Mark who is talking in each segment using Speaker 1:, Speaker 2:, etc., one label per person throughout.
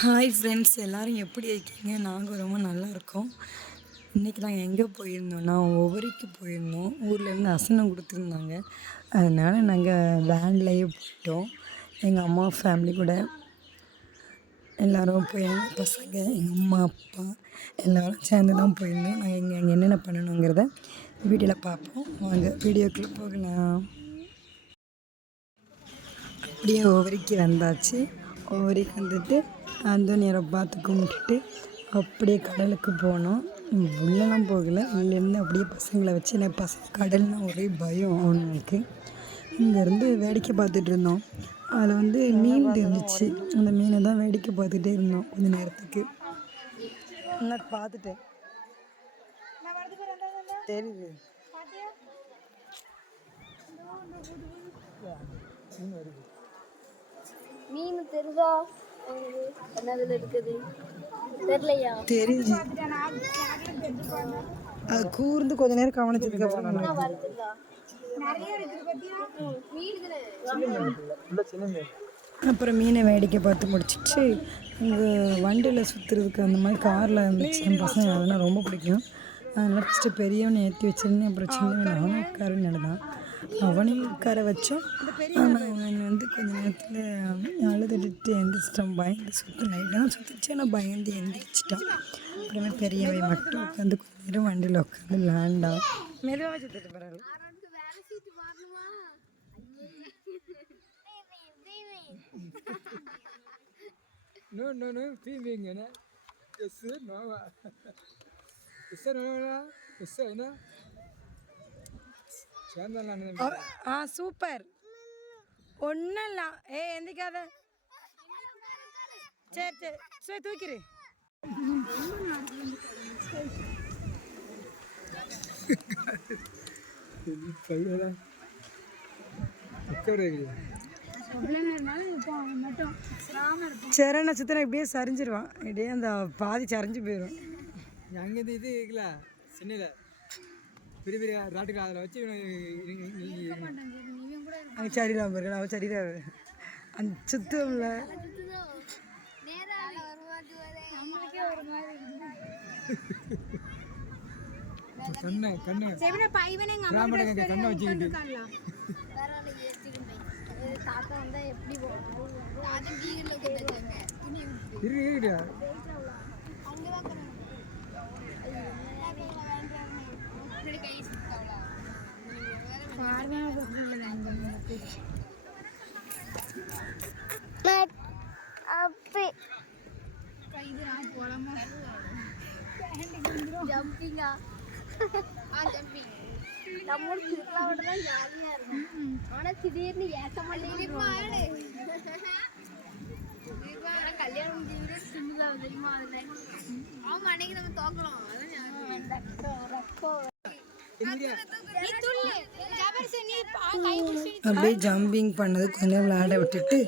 Speaker 1: Hi friends எல்லோரும் எப்படி இருக்கீங்க? நாங்கள் ரொம்ப நல்லா இருக்கோம். இன்றைக்கி நாங்கள் எங்கே போயிருந்தோம்னா ஒவ்வொருக்கு போயிருந்தோம். ஊர்லேருந்து அசனம் கொடுத்துருந்தாங்க. அதனால் நாங்கள் வேன்லேயே போயிட்டோம். எங்கள் அம்மா ஃபேமிலி கூட. எல்லோரும் போய் எங்கள் பசங்க எங்கள் அம்மா அப்பா எல்லோரும் சேர்ந்து தான் போயிருந்தோம். நாங்கள் இங்கே அங்கே என்னென்ன பண்ணணுங்கிறத வீடியோவில் பார்ப்போம். வாங்க வீடியோக்குள்ளே போகலாம். அப்படியே ஒவ்வொருக்கு வந்தாச்சு. ஒவ்வொருக்கு வந்துட்டு அந்தோனியரை பார்த்து கும்பிட்டுட்டு அப்படியே கடலுக்கு போனோம். உள்ளெல்லாம் போகலை. உள்ளேருந்து அப்படியே பசங்களை வச்சு எனக்கு பசங்க கடல்னால் ஒரே பயம் அவனுக்கு இங்கேருந்து வேடிக்கை பார்த்துட்டு இருந்தோம். அதில் வந்து மீன் தெரிஞ்சிச்சு. அந்த மீனை தான் வேடிக்கை பார்த்துட்டே இருந்தோம் கொஞ்ச நேரத்துக்கு. நான் பார்த்துட்டேன். தெரியுது.
Speaker 2: மீன் தெரிஞ்சா என்னதுல இருக்குது? தெரியலையா?
Speaker 1: தெரிஞ்சு. அது கூர்ந்து கொஞ்ச நேரம் கவனிச்சதுக்கு அப்புறம் அப்புறம் மீனை வேடிக்கை பார்த்து முடிச்சிட்டு இங்கே வண்டியில் சுற்றுறதுக்கு அந்த மாதிரி காரில் இருந்துச்சு. என் பசங்க அதெல்லாம் ரொம்ப பிடிக்கும். அதனால் ஃபஸ்ட்டு பெரியவனை ஏற்றி வச்சிருந்தேன். அப்புறம் சின்னவன் அவனும் உட்காருன்னு எழுதான் அவனையும் உட்கார வச்சோம் ஆனால் அவன் வந்து கொஞ்ச நேரத்தில் அழுதுட்டு எந்திரிச்சிட்டான் பயந்து சுற்று லைட்டாக தான் சுற்றுச்சு ஆனால் பயந்து எந்திரிச்சிட்டான் அப்புறமே பெரியவன் மட்டும் உட்காந்து கொஞ்ச நேரம் வண்டியில் உட்காந்து லேண்டான் மெதுவாக சுற்றிட்டு போகிறாள்
Speaker 2: வேற
Speaker 3: No, no, no. Yes, no. Yes, no, no. Yes, no.
Speaker 1: ஆ சூப்பர். ஒன்றும் இல்லை ஏ எந்திக்காத சரி சரி. சரி தூக்கிடு. சரண சுத்தனை இப்படியே சரிஞ்சிருவான். இப்படியே அந்த பாதி சரிஞ்சு போயிடும்
Speaker 3: அங்கேருந்து இது இருக்குல்ல சென்னையில் பெரிய பெரிய ராட்டுக்கு அதில் வச்சு
Speaker 1: அங்கே சரிதான் பாருங்க அவன் சரிதான் அந்த
Speaker 2: ஒரு மாதிரி
Speaker 3: கண்ணை கண்ணை. கண்ணை வச்சுக்கிட்டு.
Speaker 2: வேற ஒன்று ஏற்றிக்கிட்டேன் தாத்தா வந்தா எப்படி போகணும் அது வீதியில் உட்காந்துருக்காங்க
Speaker 3: இருக்கு இருக்குடா
Speaker 2: அங்கே தான் கை சுத்தாவளா ஜம்பிங்கா ஆ ஜம்பிங் நம்ம ஊர் திருவிழா விட தான் ஜாலியா இருக்கும் ஆனா திடீர்னு ஏத்த மாட்டேங்குது கல்யாணம் முடிஞ்சு திருவிழா தெரியுமா அதுல அன்னைக்கு நம்ம தோக்கலாம்
Speaker 1: அப்படியே ஜம்பிங் பண்ணது கொஞ்ச நேரம் விளையாட விட்டுட்டு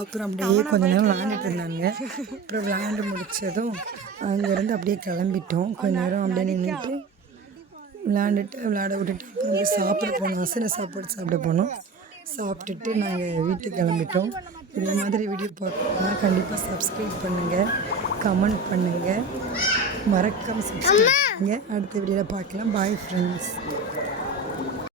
Speaker 1: அப்புறம் அப்படியே கொஞ்ச நேரம் விளையாண்டுட்டு இருந்தாங்க அப்புறம் விளையாண்டு முடிச்சதும் அங்கேருந்து அப்படியே கிளம்பிட்டோம். கொஞ்ச நேரம் அப்படியே நின்றுட்டு விளையாண்டுட்டு விளையாட விட்டுட்டு அப்புறம் சாப்பிட போனோம். அசன சாப்பாடு சாப்பிட போனோம். சாப்பிட்டுட்டு நாங்கள் வீட்டுக்கு கிளம்பிட்டோம். இந்த மாதிரி வீடியோ பார்க்கணும்னா கண்டிப்பாக சப்ஸ்கிரைப் பண்ணுங்கள் கமெண்ட் பண்ணுங்கள் மறக்காம சப்ஸ்கிரைப் அடுத்த வீடியோவில் பார்க்கலாம். Bye friends